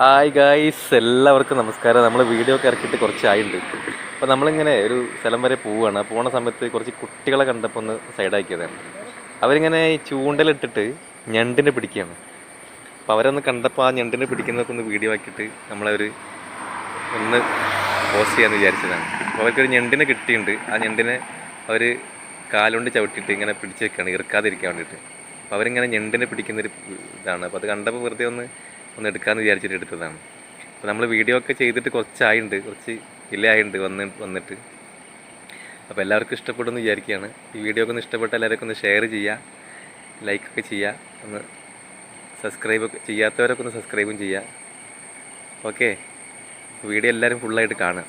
Hi guys, എല്ലാവർക്കും നമസ്കാരം. നമ്മൾ വീഡിയോ ഒക്കെ ഇറക്കിയിട്ട് കുറച്ചായിട്ടുണ്ട്. അപ്പോൾ നമ്മളിങ്ങനെ ഒരു സ്ഥലം വരെ പോവുകയാണ്. പോണ സമയത്ത് കുറച്ച് കുട്ടികളെ കണ്ടപ്പോൾ ഒന്ന് സൈഡാക്കിയതാണ്. അവരിങ്ങനെ ഈ ചൂണ്ടലിട്ടിട്ട് ഞണ്ടിനെ പിടിക്കുകയാണ്. അപ്പോൾ അവരൊന്ന് കണ്ടപ്പോൾ ആ ഞണ്ടിനെ പിടിക്കുന്നതൊക്കെ ഒന്ന് വീഡിയോ ആക്കിയിട്ട് നമ്മളവർ ഒന്ന് പോസ്റ്റ് ചെയ്യാമെന്ന് വിചാരിച്ചതാണ്. അപ്പോൾ അവർക്കൊരു ഞണ്ടിനെ കിട്ടിയിട്ടുണ്ട്. ആ ഞണ്ടിനെ അവർ കാലുകൊണ്ട് ചവിട്ടിയിട്ട് ഇങ്ങനെ പിടിച്ച് വെക്കുകയാണ്, ഇറക്കാതിരിക്കാൻ വേണ്ടിയിട്ട്. അപ്പോൾ അവരിങ്ങനെ ഞണ്ടിനെ പിടിക്കുന്നൊരു ഇതാണ്. അപ്പോൾ അത് കണ്ടപ്പോൾ വെറുതെ ഒന്ന് എടുക്കാമെന്ന് വിചാരിച്ചിട്ട് എടുത്തതാണ്. അപ്പോൾ നമ്മൾ വീഡിയോ ഒക്കെ ചെയ്തിട്ട് കുറച്ചായിട്ടുണ്ട്, കുറച്ച് ഡിലേ ആയിട്ടുണ്ട് വന്നിട്ട്. അപ്പോൾ എല്ലാവർക്കും ഇഷ്ടപ്പെടുമെന്ന് വിചാരിക്കുകയാണ്. ഈ വീഡിയോ ഒക്കെ ഒന്ന് ഇഷ്ടപ്പെട്ട എല്ലാവർക്കും ഒന്ന് ഷെയർ ചെയ്യുക, ലൈക്കൊക്കെ ചെയ്യുക, ഒന്ന് ചെയ്യാത്തവരൊക്കെ ഒന്ന് സബ്സ്ക്രൈബും ചെയ്യുക. ഓക്കെ, വീഡിയോ എല്ലാവരും ഫുള്ളായിട്ട് കാണുക.